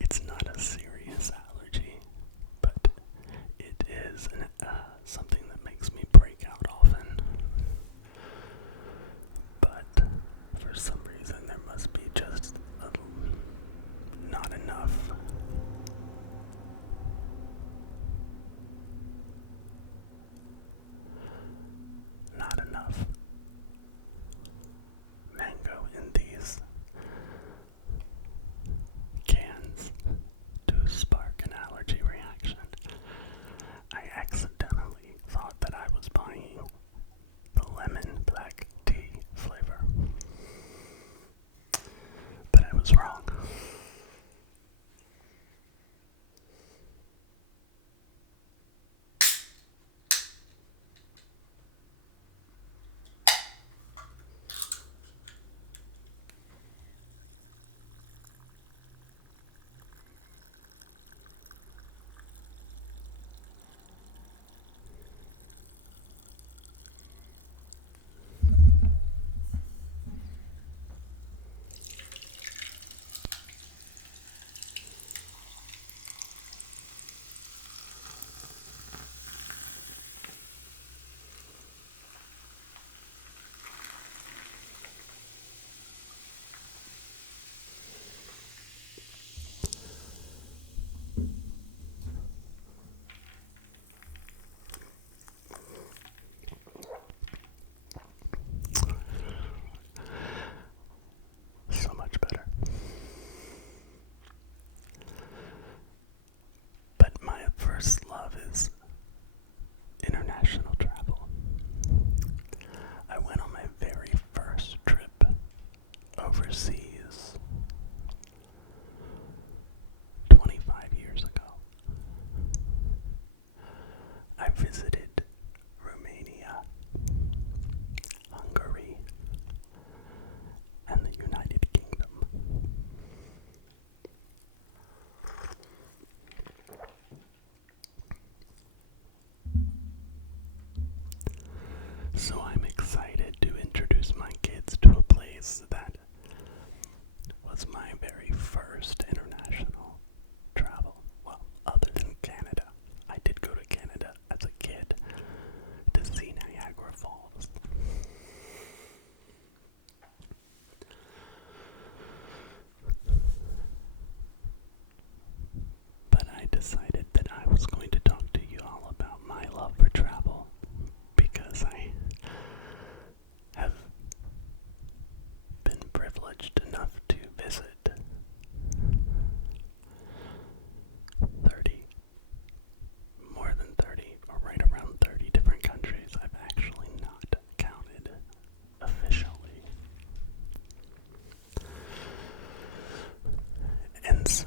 It's not a serious allergy, but it is something that makes me break out often. But for some reason, there must be just not enough. Not enough mango in these cans to spark an allergy reaction. I accidentally thought that I was buying the lemon black tea flavor, but I was wrong. So much better. But my first love is international travel. I went on my very first trip overseas 25 years ago. I visited Romania, Hungary, and the United Kingdom. So I'm excited to introduce my kids to a place that was my very first international travel. Well, other than Canada. I did go to Canada as a kid to see Niagara Falls. But I decided that I was going to talk to you all about my love for travel because I have been privileged enough to visit 30, more than 30, or right around 30 different countries. I've actually not counted officially. And so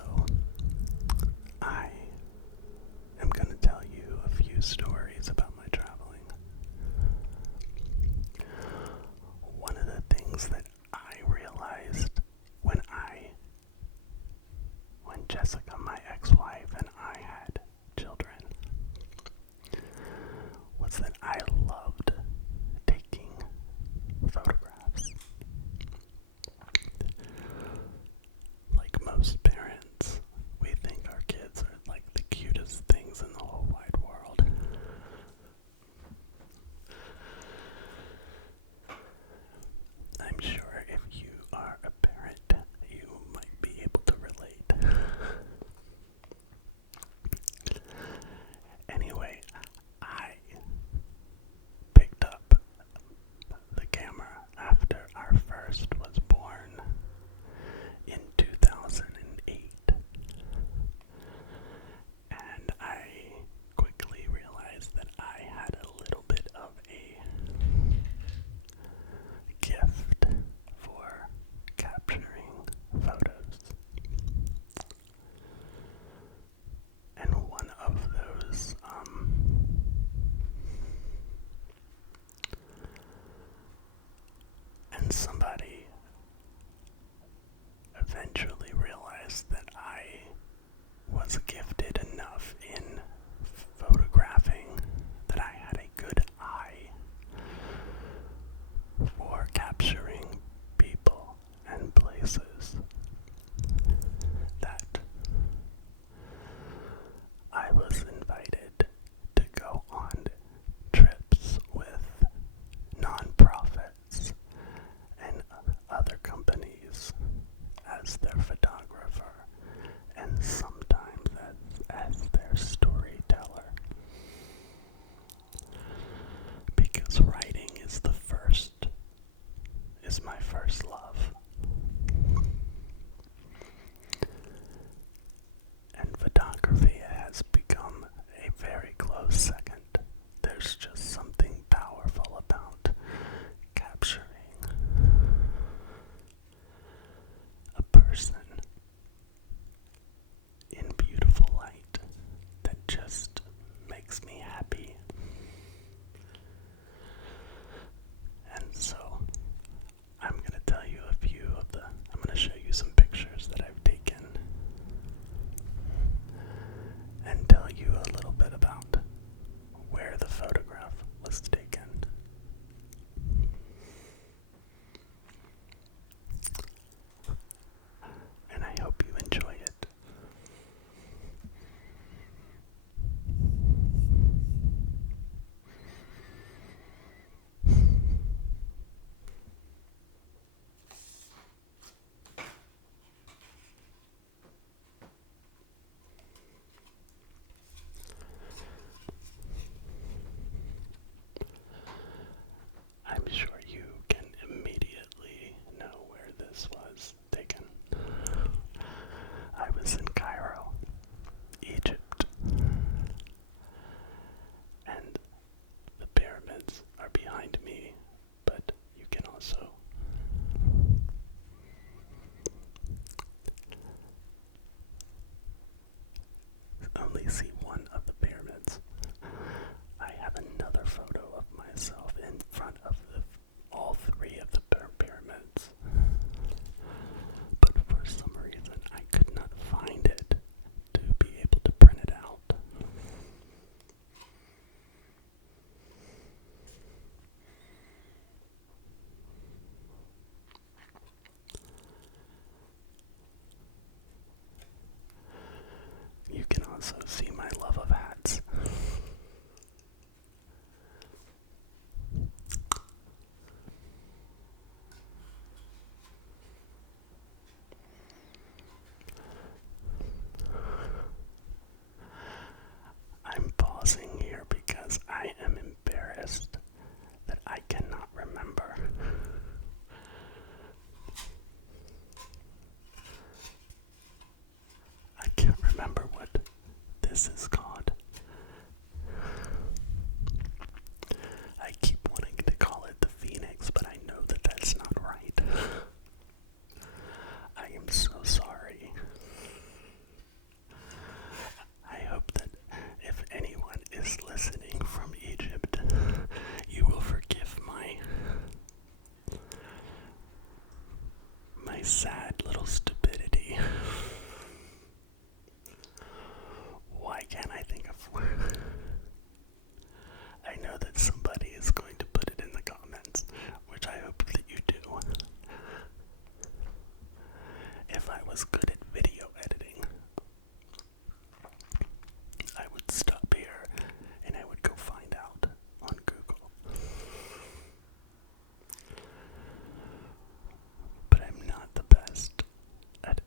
I am going to tell you a few stories about my traveling. One of the things that I realized when Jessica, my ex-wife, and I had children was that I loved taking photographs. Like most parents, we think our kids are like the cutest things in the whole wide world. I'm sure if you are a parent, you might be able to relate. is my first love. And photography has become a very close second. There's just something powerful about capturing a person in beautiful light that just makes me happy. And so I'm going to tell you I'm going to show you some pictures that I've taken and tell you a little bit about where the photograph was taken. And I hope you enjoy it. I'm sure you can immediately know where this was taken. I was in Cairo, Egypt, and the pyramids are behind me, but you can also only see one of the pyramids. I have another photo of myself in front of all three of the pyramids, but for some reason I could not find it to be able to print it out. You can also see my love of hats. I'm pausing here because I am embarrassed that I cannot remember. I can't remember what this is called. I keep wanting to call it the Phoenix, but I know that that's not right. I am so sorry. I hope that if anyone is listening from Egypt, you will forgive my sad little stupidity. Why can't I think of I know that somebody is going to put it in the comments, which I hope that you do. If I was good at video editing, I would stop here and I would go find out on Google. But I'm not the best at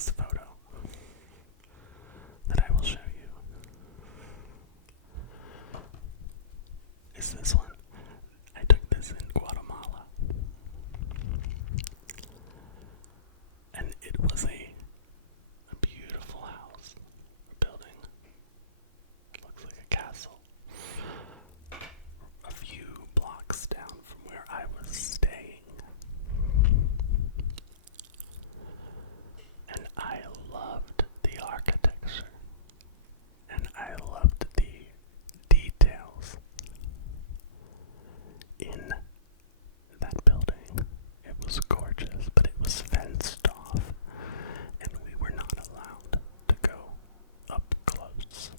next photo that I will show you is this one. I took this in Guatemala, and it was a beautiful house or building. It looks like a castle. A few blocks down from where I was staying. And I loved the architecture. And I loved the details in that building. It was gorgeous, but it was fenced off, and we were not allowed to go up close.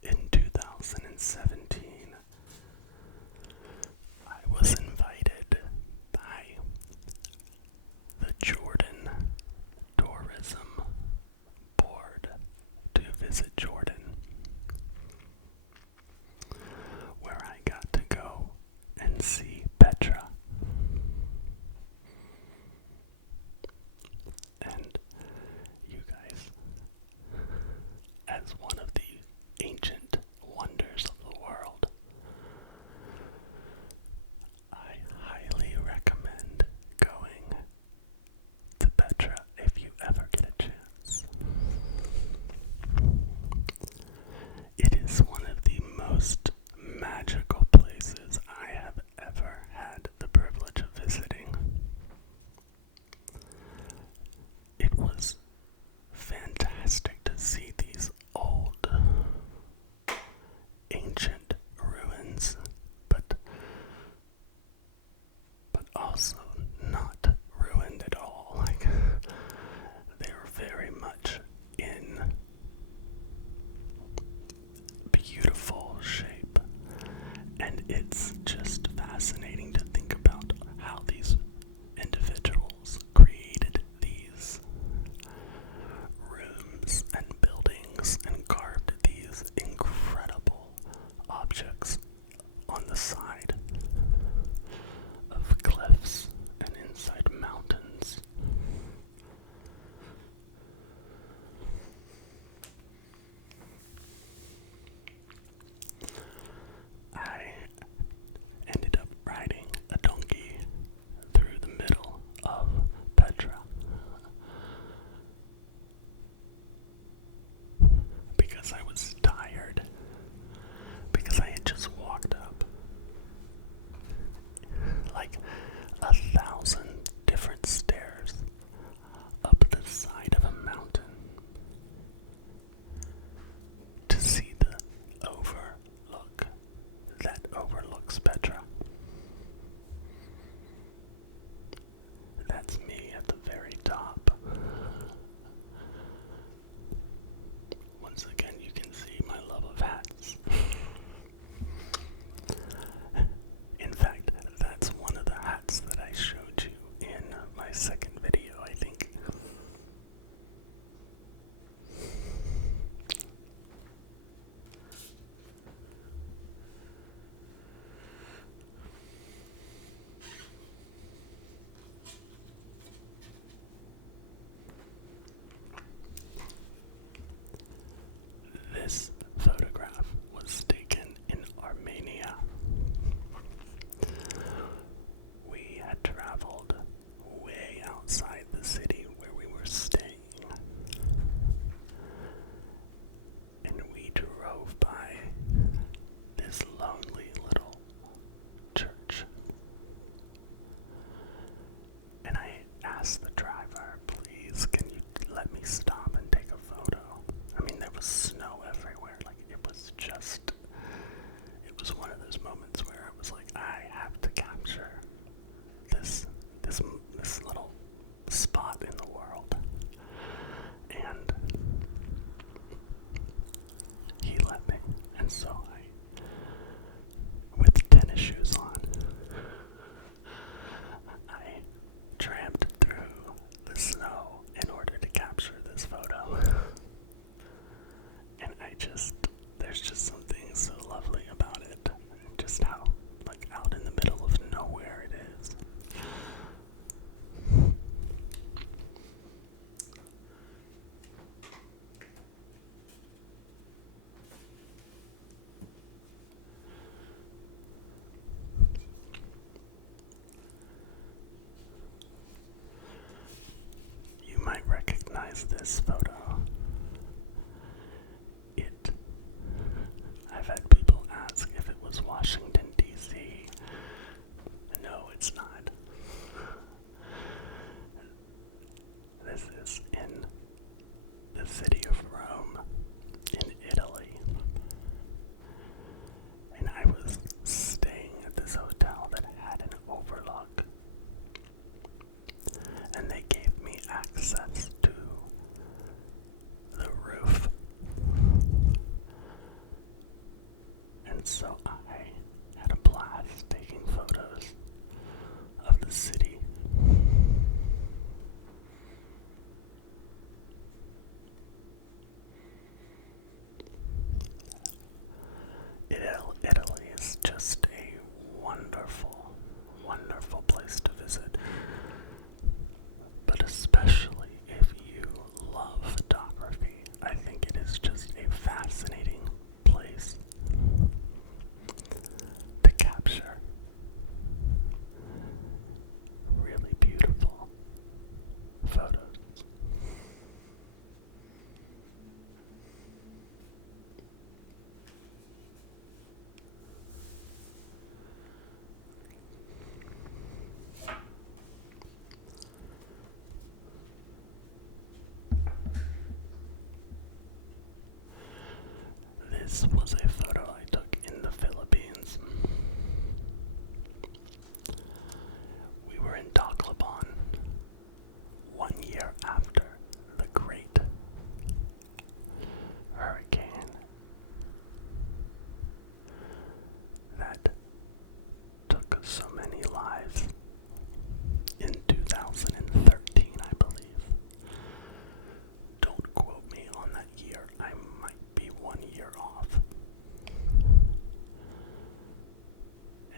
In 2017, I was invited by the Jordan Tourism Board to visit Jordan, where I got to go and see Petra. And you guys, as one of the ancient wonders of the world, I highly recommend going to Petra if you ever get a chance. It is one of the most magical places I have ever had the privilege of visiting. It was fantastic to see these old, ancient ruins, but also not ruined at all. Like, they were very much in beautiful shape, and it's just fascinating to think about how these individuals created these rooms and buildings and carved these incredible objects on the side of cliffs and inside mountains. I ended up riding a donkey through the middle of Petra because I was tired, because I had just walked up is this photo? I've had people ask if it was Washington, D.C. No, it's not. This is in the city of Rome, in Italy. And I was staying at this hotel that had an overlook. And they gave me access to the roof. And so I had a blast taking photos of the city. Italy is just a wonderful, wonderful place to visit. But especially if you love photography, I think it is just a fascinating place to capture really beautiful photos. This was a photo I took in the Philippines. We were in Tacloban 1 year after the Great Hurricane that took so many lives in 2013, I believe. Don't quote me on that year. I might be 1 year off.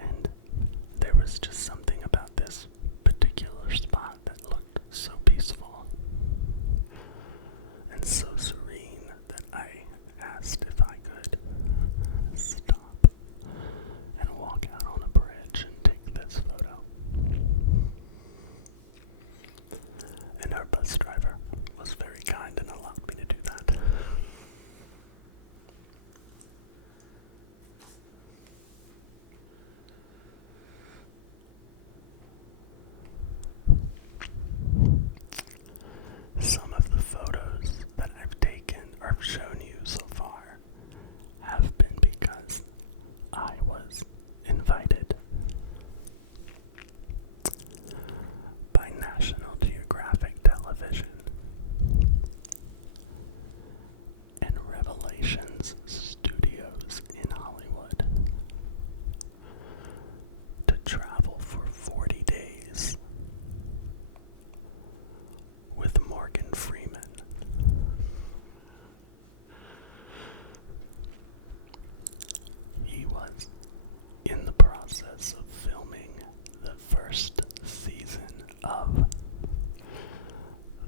And there was just something about this particular spot that looked so peaceful and so serene that I asked if I could stop and walk out on a bridge and take this photo. And our bus driver was very kind and allowed me to do that. Some of the photos that I've taken or shown you so far have been because I was invited by National Geographic Television and Revelations Studios in Hollywood to travel for 40 days with Morgan Freeman. He was in the process of filming the first season of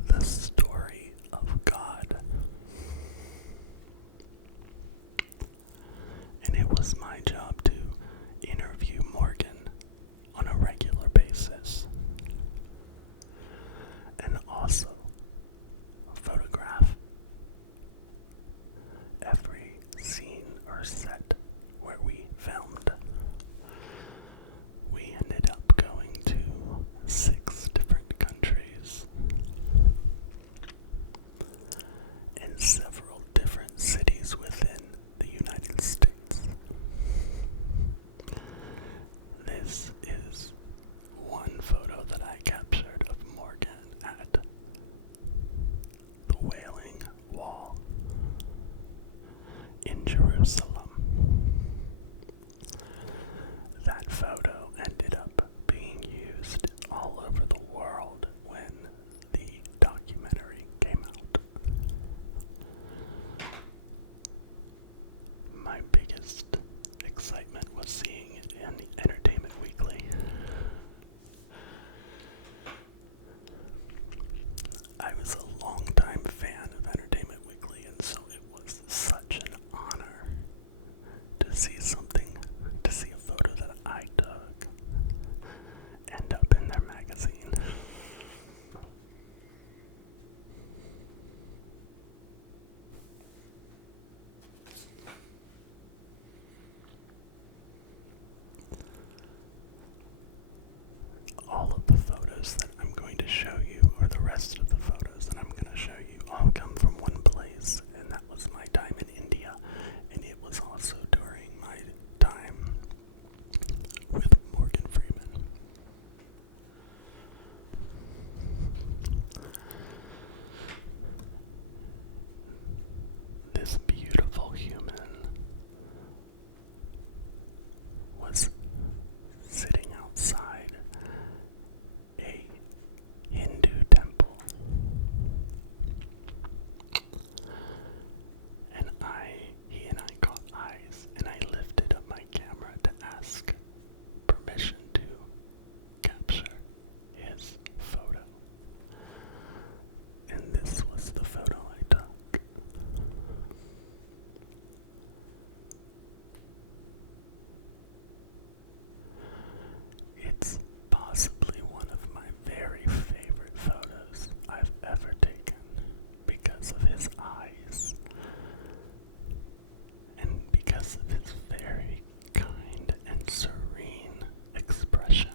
The Story of God. And it was my job to interview Morgan on a regular basis. And also photograph every scene or set where we filmed. We ended up going to 6 different countries and several different cities within the United States. This is one photo that I captured of Morgan at the Wailing Wall in Jerusalem. That photo ended up being used all over the world when the documentary came out. My biggest excitement was seeing it in Entertainment Weekly. serene expression.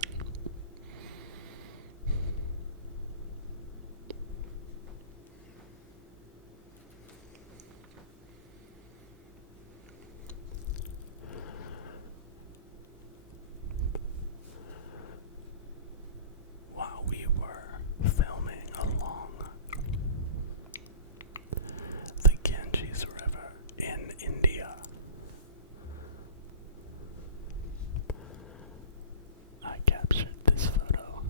While we were filming along the Ganges River in India, I captured this photo.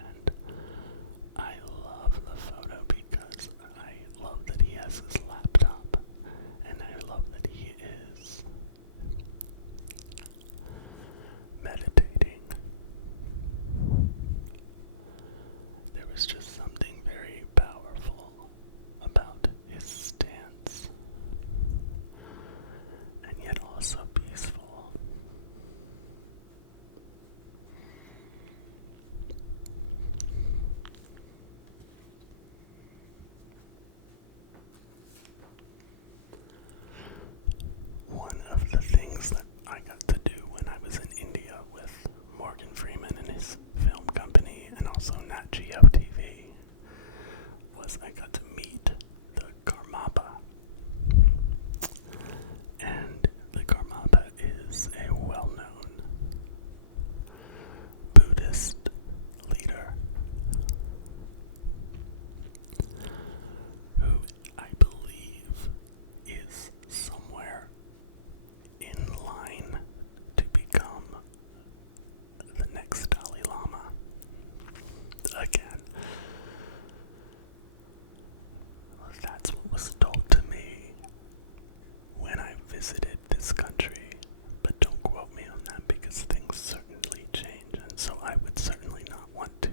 And I love the photo because I love that he has his laptop, and I love that he is meditating. There was just something very powerful about his stance, and yet also peaceful. One of the things that I got to do when I was in India with Morgan Freeman and his film company, and also NatGeoTV, was I got to meet the Karmapa. And the Karmapa is a well-known Buddhist leader who I believe is somewhere in line to become the next Dalai Lama. Again, that's what was told to me when I visited this country, but don't quote me on that because things certainly change, and so I would certainly not want to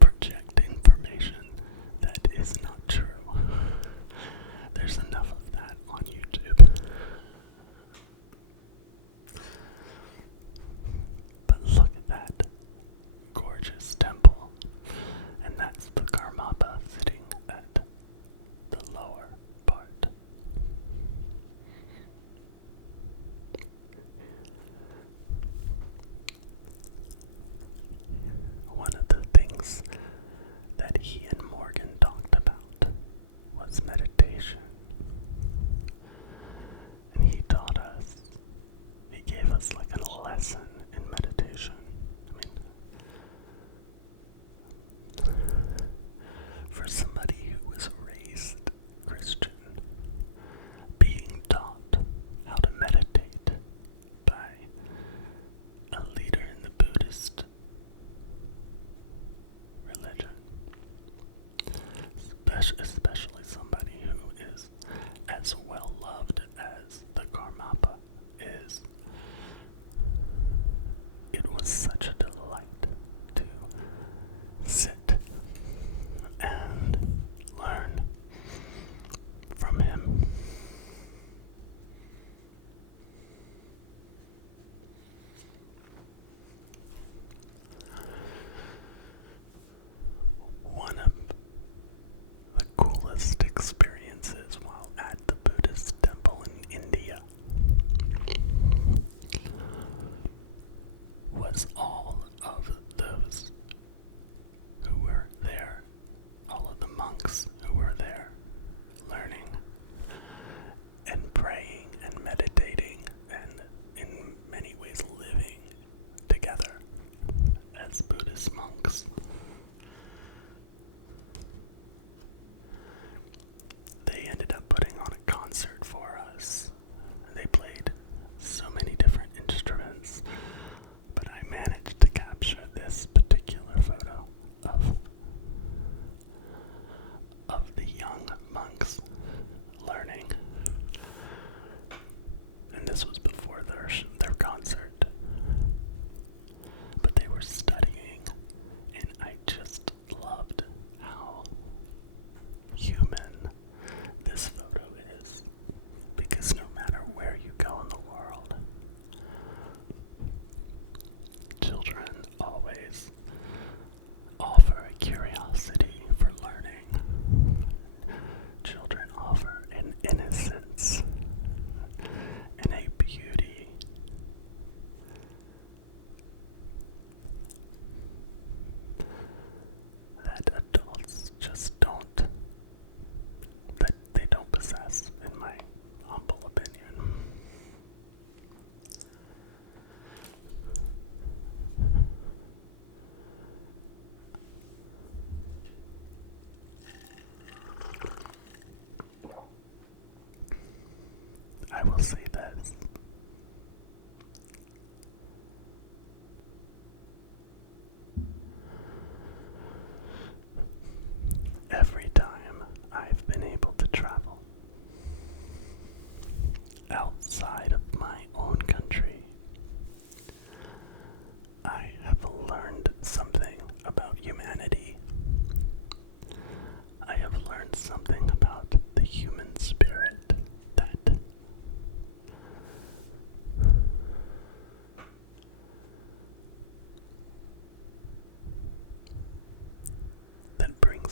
project information that is not true. There's enough of that on YouTube. But look at that gorgeous temple, and that's the Karmapa sitting at the lower part.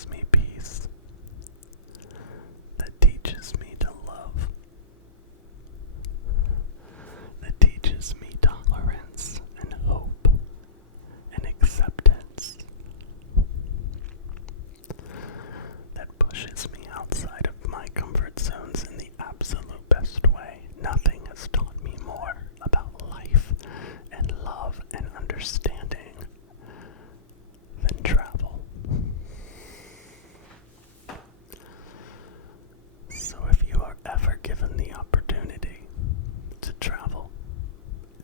brings me peace, that teaches me to love, that teaches me tolerance and hope and acceptance, that pushes me outside of my comfort zones in the absolute best way. Nothing has taught me more about life and love and understanding than travel. So if you are ever given the opportunity to travel,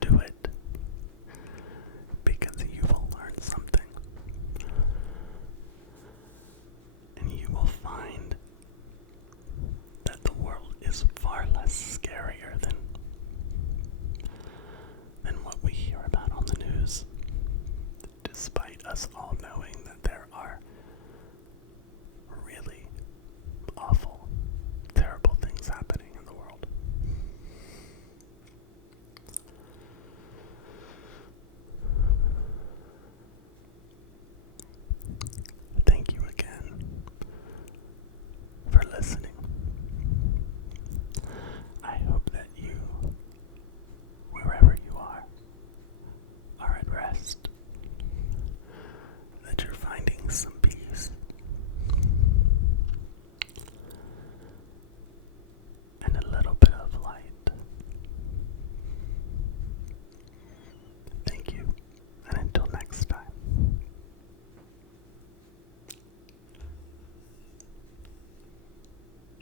do it, because you will learn something, and you will find that the world is far less scary